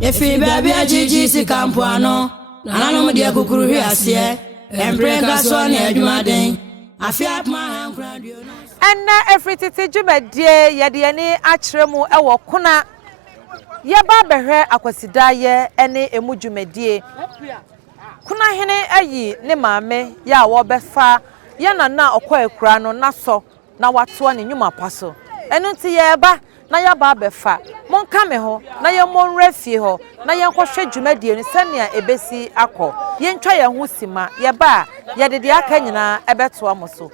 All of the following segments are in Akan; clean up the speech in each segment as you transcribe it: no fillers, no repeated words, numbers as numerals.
Efi baby ajiji si kampuano nananom de kukuru hwiase emprega so ne adwumaden afia ma hankradio enna efrititi dwumadie yede ni akyeremu ewo kuna yeba behwe akwasidaye ene emu dwumadie kuna hene ayi ne maame ya wo befa ya nana okwa ekura no naso na wato ne nyuma paso enu nti yeba na ya ba befa monka me ho na ye monra fie ho na ye nkohwe dwumadie ni sania ebesi akọ ye ntwa ye ho sima ye ba ye de aka nyina ebeto amoso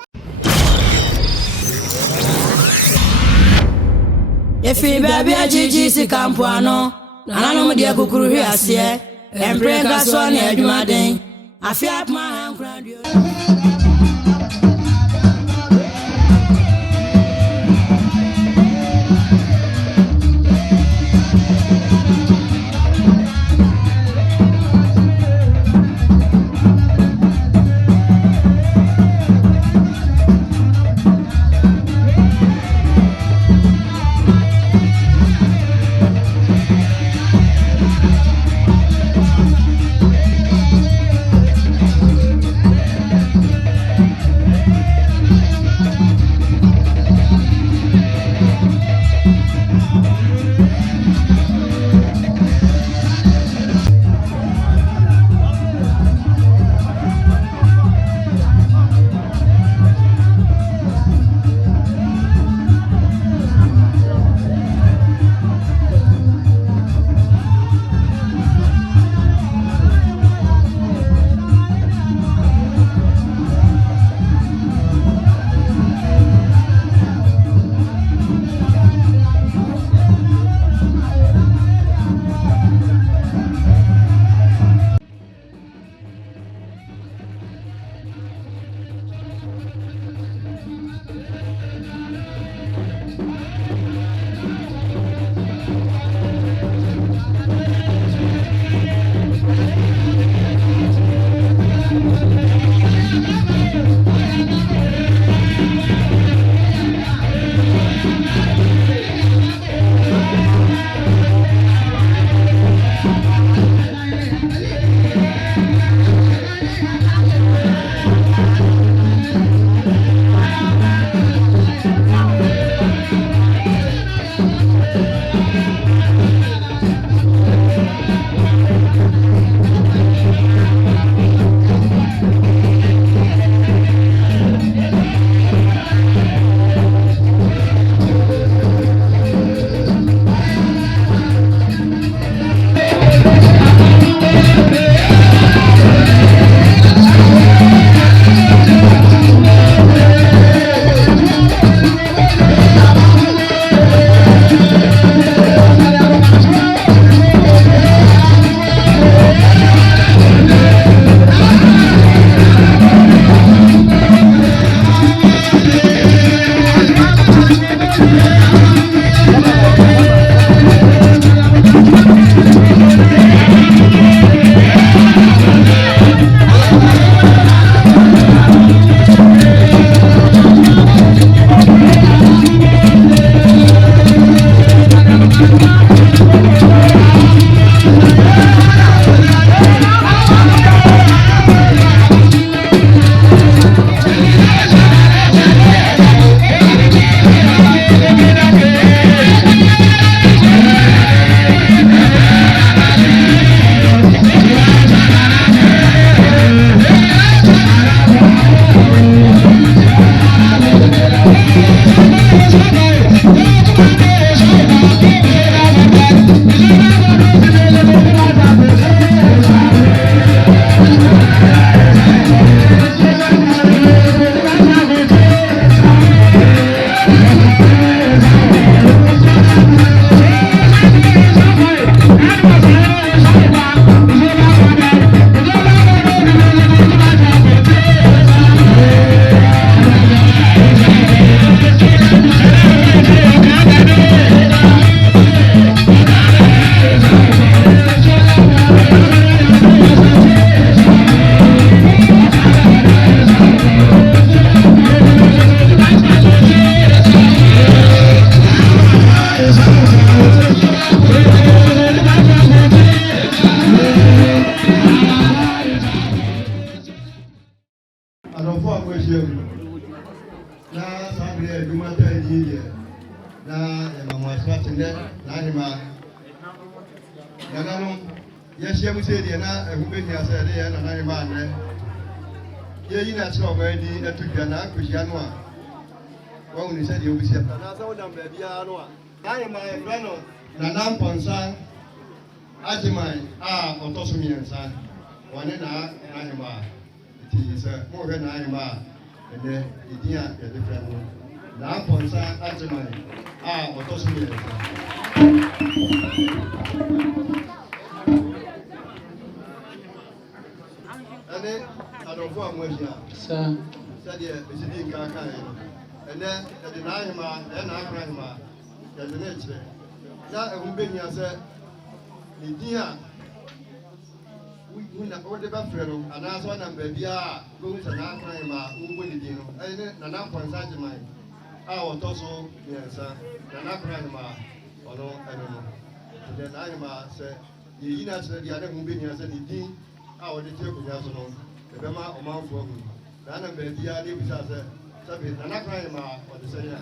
Efi baby ajiji si kampuano nananom de kukuru hwiase emprega so ne adwumaden afia ma hankradio na mama swatinde na hima nananom yɛhyia mu sɛ deɛ na ɛho bɛhia sɛ ɛde yɛ nana hima annɛ yɛyi na kyerɛ ɔbaa di atu dwa na akɔhyia no a wahu ne sɛdeɛ wobɛhyia anaasɛ wodam baabiara no a na hima yɛfrɛ no nana mpɔnsa agyeman a ɔtɔ so mmiɛnsa wɔne na hima nti sɛ mohwɛ na hima a ɛnɛ ɛdin a yɛde frɛ no na mpɔnsa agyeman a ɔtɔ so mmiɛnsa ɛne adɔfo a mo ahyia sɛdeɛ ɛsidi nka kaeɛ no ɛnɛ yɛde na ahema ɛyɛ na akora ahema yɛde ne kyerɛ na ɛho bɛhia sɛ ne din a wode bɛfrɛ no anaasɛ ɔnam baabiara a wobɛhu sɛ na akora ahema a wobɔ ne din no ɛyɛ ne nana mpɔnsa agyeman a wɔtɔ so mmiɛnsa nana akora ahema a ɔno ɛno no ɛdɛ na ahema sɛ yɛyi no akyerɛ deɛ a ne ho bɛhia sɛ ne din a wɔde kyerɛ akonnwa so no ɛbɛma ɔmanfoɔ ahu na anam baabiara ne ebisa sɛ sɛbe nana akora ahema a ɔde sɛ yɛ a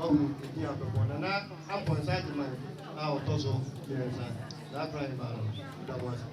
wahu ɛdin abɛbɔ nana ampɔnsa agyeman a ɔtɔ so mmiɛnsa na akora ahema no da mo ase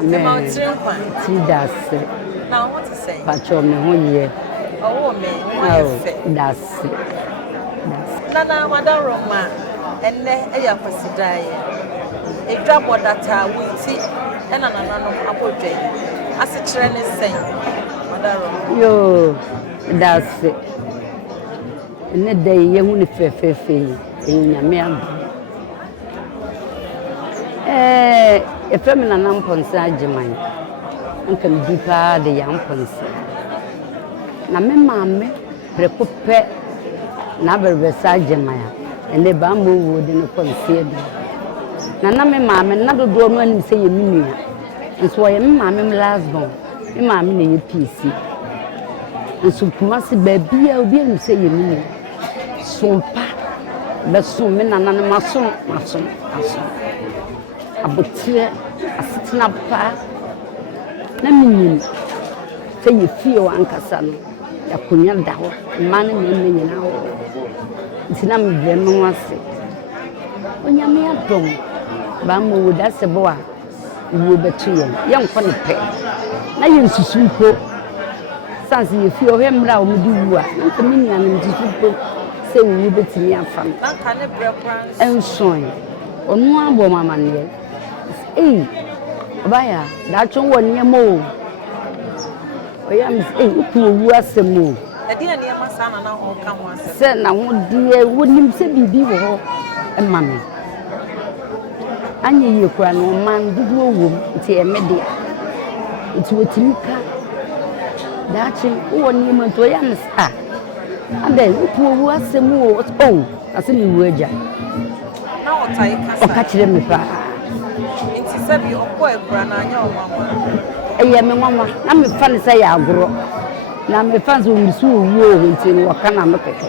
Amen. Mountain Ti das. Now what to say? Pacho me ho ye. Oh me, why das. Nana Madam Roma and eya kwasidae. Edwa bodata wuti ena nananom abodwe. Ase kire ne sen. Madam Roma. Yo, das. Ne day ye hu ne fefefe. Enyame am. Efem nanam ponsa agiman. Nka me dipa de yam ponsa. Na me maame prekope na berbesa agiman. Ene ba mo wo de ne ponsa de. Na me maame na dodo no anim se ye minua. Nso ye me maame last born. Me maame na ye PC. Nso kuma se ba bia obi anim se ye minua. Sompa be so me nana ne maso. Abotire asetina pa na minyin se ye fie wa ankasa no ya konya dawo ma ne nyina wo ntina me be no ase onyame adom ba mo wo da se bo a wo betu ye nkɔ ne pɛ na ye nsusunko sanse ye fie o he mra o mudi wu a nka me nya ne nsusunko se wo betimi afa nka ne brekran enson onu abo mama ne Obaya, that's one near more. I am who asemo. A dear near my son and all come once. Send I won't dear, wouldn't say be and mammy. I knew you cry no man, good woman, it's a media. It's what you can. That's one woman to a young star. And then who was a more oh, as a new word. Now I catch them. Sabi okwa ekura na anya omama eye me mama na me fa ne say ya agoro na me fa so nsu owu o nti no waka na me keke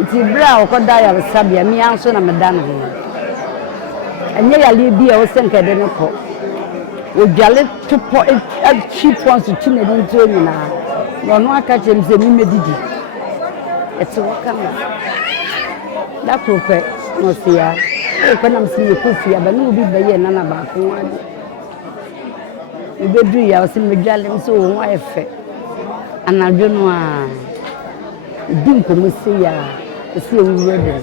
nti bra okoda ya sabia me anso na me da no anya ya le bia o senka de ne ko o dwale to po cheap ones to na di nti nyina no no aka chem se mi medidi eti waka na da prope no sia ko nam si ekofia ba no bi baye na na ba ko ade ibedu ya o si medwale so wo wa efe anadwo no a din ko musi ya si ewu de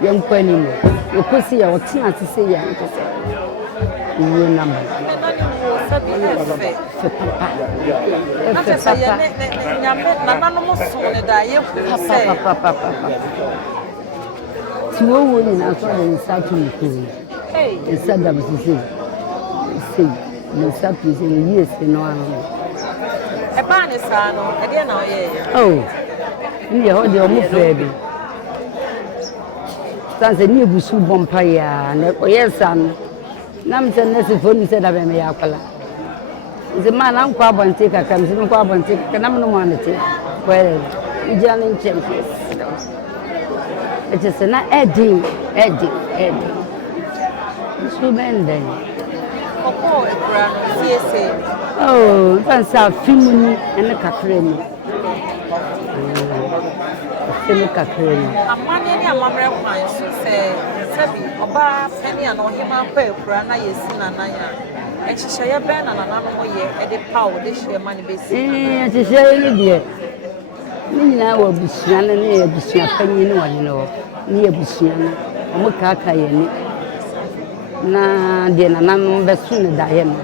yem kwani mo ekosi ya o ti ati se ya nko se wo na ba sabi efe papa efe sa ya ne nyame na nanu mo so ne da ye ku se papa Tiwo wo ni na so de satu nko. Esa da bisisi. Sei, no satu se ni yes no ano. E ba ni sa no, e de na oye. Oh. Ni ho de o mu frɛ bi. Sanse ni ebusu bompa ya na oye sa no. Na mse na se fo ni se da be me ya kwala. Nze ma na nkwa abonte kaka mse nkwa abonte kaka na mno mo anete. Kwere. Ija ni champion. It is an Eddie. So bending. Oh, that's our family and a Catherine. I'm one any amamre fine, so say, Sabi, Oba, Penny, and all him up, Prana, yes, Nana. And she shall ban and another year at the power this year money base. Eh, to say, dear. Nina will be shannon near the champagne, one, you know, near Busiana, Mokaka, na dear Nana, best soon Diana.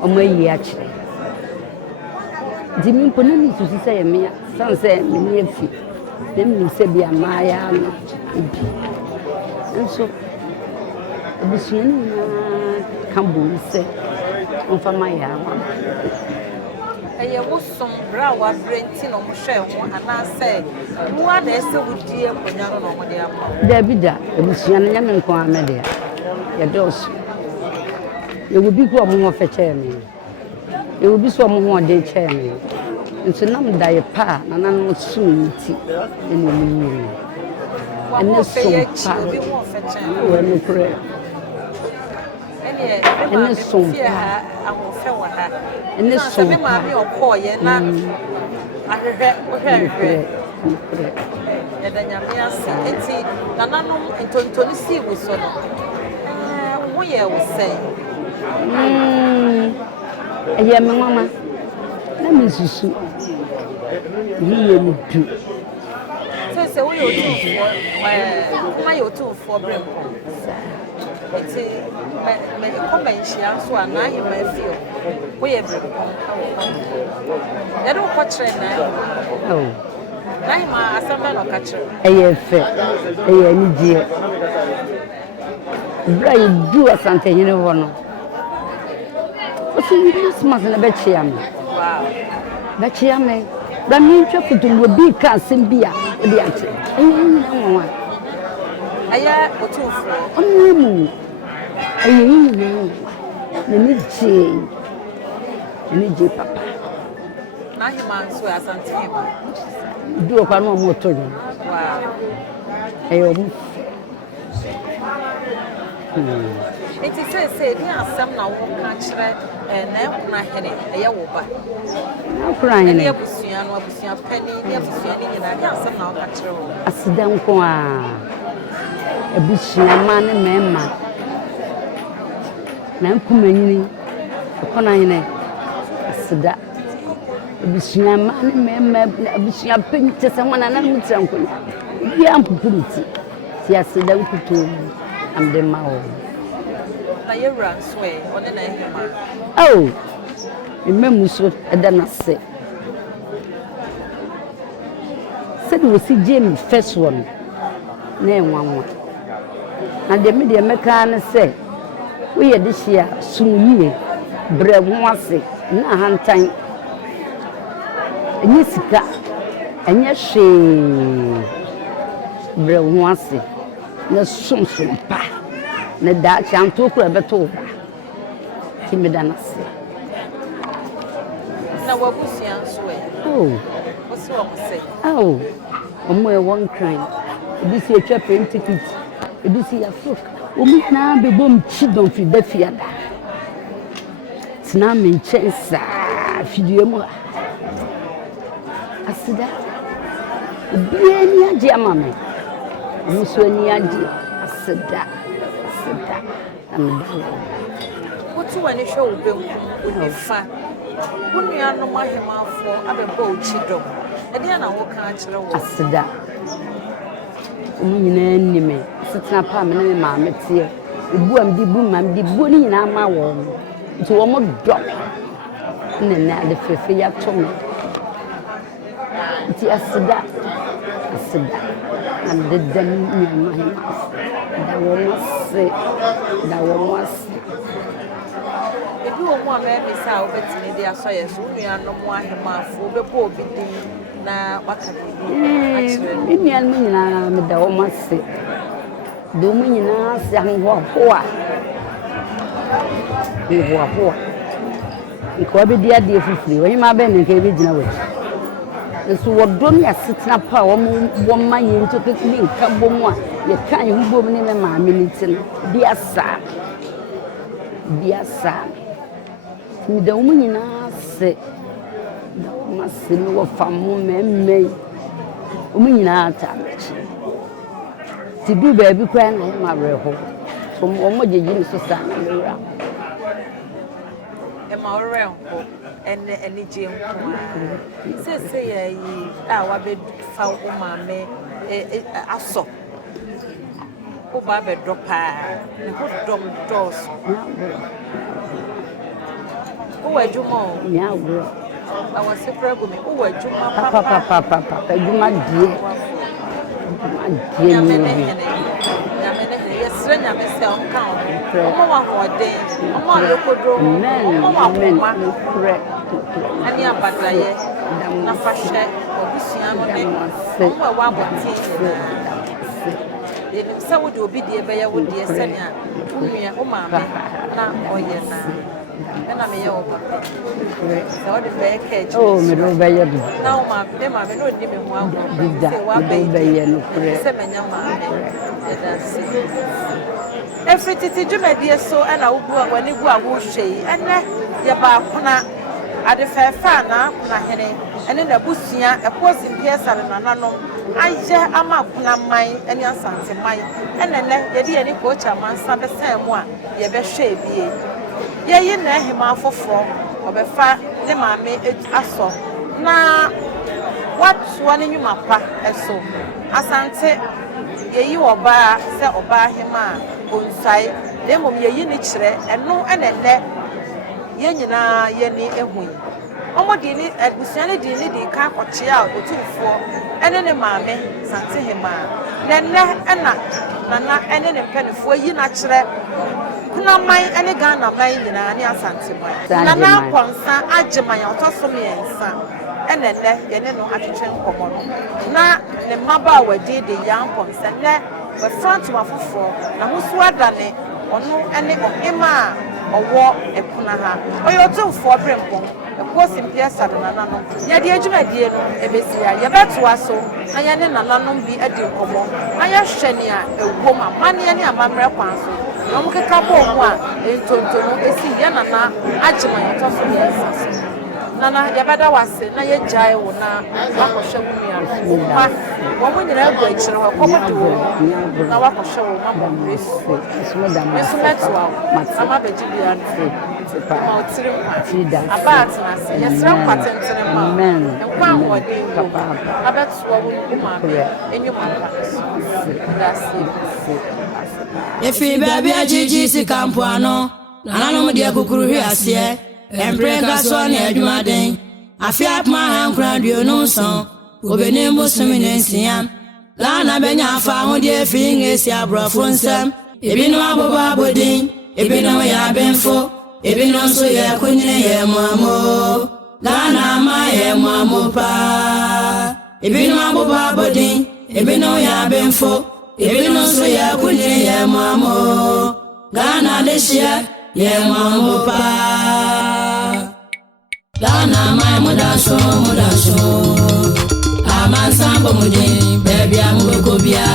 O my actually. Jimmy Ponini to say me, sunset, near feet. Then you say, be a Maya. And so, Busiana, Cambo say, on for my I was some brow was renting on Michelle, and I say, what is so good, dear, when you're on the there be that, it was young and comedy. Your dose. It would be one more for chairman. It would be some more day chairman. And so now die a pa, and I'm not soon tea in the moon. And no say, when you pray. And this song, I will feel her. And this song, your call, yet none. I regret. And then Yamia said, Nanano and Tony C was so. We will say, Ɛyɛ me mama. Na me susu. Yie me du. Se wo yo tu kuma yo tu for brem. Eti me convention so ana he ma feel. Wo ye brem. Ya do ko kire na. Oh. Na he ma asamba no ka kire. Ɛyɛ fɛ. Ɛyɛ ni die. Bra yi du asante hene ho no. Osi Christmas na be chia me. Wow. Be chia me. Bra mi ntwa futumu bi ka asem bi a e bi ate. Nwa. Aya otufo. Onemu. Ayi ni. Na ni je papa. Na he ma so asante he ma. Du okwa no mo to ni. Wow. Ayo mu. Eti se ni asem na wo ka kire na ekuna here eye wo ba. Na kura yin. Ni abusua no abusua pani ni abusua ni nyina ni asem na wo ka kire wo. Asida nko a. Abusua ma ne mema. Na nkumanyini. Okona yin. Asida. Abusua ma ne mema abusua pani tese wana na mu tranko. Bi ampupuruti. Ti asida nkuto. Ande ma o. Na ye ran so e one na he ma. Oh. Ememu so eda na se. Said we see James first one. Na enwanwa. Na de me de meka na se. We ye this year sumuye. Bre ho ase na hantan. Enye sika. Enye hwe. Bre ho ase. Na sumsum pa. Na da chanto kura beto ba. Ti me da na se. Na wabusua so e. Oh. Wo se wo se. Oh. Omo e one crime. Ebi si etwa pen ticket. Ebi si ya flok. Omo na be bom chi don fi da fiada. Tina me nchensa fidie mu. Asida. Obi ani age amame. Omo so ani age asida. Asida. Amda. Wotu wani hwe wo bem onifa. Wonua no mahemafo abeba ochi dom. Ede na wo ka kire wo. Asida. Omo nyina nime. Sitina pa me ne ma metie. Ebu am di bu mam di bu ni nyina ma wo. Nti wo mo do. Ne na de fefe ya to me. Nti asida. Asida. And the dem ni mahemafo. Da wo mase. Da wo mase. Ebi wo mu a me sa wo betini de aso ye so nua no mu ahemafo bebo obi din na waka akire. Nua no nyina me da wo mase. Do mu nyina se ho hoa. Hoa. Iko be dia de fufuri. Wo nyima be ne ka be gina we. Nso wodo ne asetena pa wo ma ye nto kekini nka bomu a ye kan ye hubom ne me ma amenitin biasa mi da wo nyina se da wo ma se no wo famu memme wo nyina ta mechi ti du ba bi kwa na ma reho so mo jeji ni so sa na mera E ma ore nko ene je nko se ye yi a wa be fa wo ma me aso ko ba be do pa ne ko dom dos o wajumo mi agro awa se prego me o wajuma papa adwuma die ni Yes, nyame se on kan omo wa hode omo yekodo omo wa koma ani abadaye na fahye obusua no ne omo wa aboti de se wo de obi de be ya wo de se ne a unua o maame na oye na me ye o papa se wo de be ke oh me do be ye do na o maame no di me ho agro se wa be ye no kure se menya maame Every titi jumedie so na wani gu a wo hwei ene ye ba kona ade fefa na kuna hene ene na busua ekosi piesa na nanom aye ama kuna man ene asante man ene ne ye de ni ko cha man sa be san mu a ye be hwe bie Ye na hima fofo obefa ne maame aso na watwa ne nyuma pa eso asante yeyi oba se oba hima onsai demom yeyi ne kire eno enenne ye nyina ye ni ehun omodi ni abusuane di ni di ka koche a otumfo ene ne maame sante hima nenne ena nana ene ne mpanifo yi na kire kuna mai ene Ghana mai nyina ni asante mai nana konsa ageman otoso miensa enenne ye ne no atwetwe nkomo no na ne maba wadi de yan konsa ne we front mafofo na musu adane ono ene ohima owo ekuna ha oyotumfo brempon ekosi mpia sadana no ye de adwumadie no ebesia ye beto aso na ye ne nananom bi adi nkomo na ye hwene a ewoma mane ne amamre kwanso no mukeka bo mu a entonto no esi ye nana agema yotoso ye nana ye beda wase na ye jai wo na wakohwe mu ya wo mo nyina agwa ekire ho komodo na wakohwe wo mama Yesu Yesu metwa ama bejibia ma otire ma abat na se yesra kwatentene ma nkwa wode papa abetwa wo ma enyuma that's it Efi baby ajiji si kampuano nananom de kukuru hwi ase emprega so na adwumaden afia pma hankran duonu so obenim bosumi nensia Ghana benya afa ho de fi ngesi abrofo nsam ebino aboba bodin ebino ya benfo ebino so ya kunyine ye mwamo Ghana ma ye mwamo pa ebino aboba bodin ebino ya benfo ebino so ya kunyine ye mwamo Ghana deshia ye mwamo pa Ghana ma mudaso Amansambo mudi baby amukobia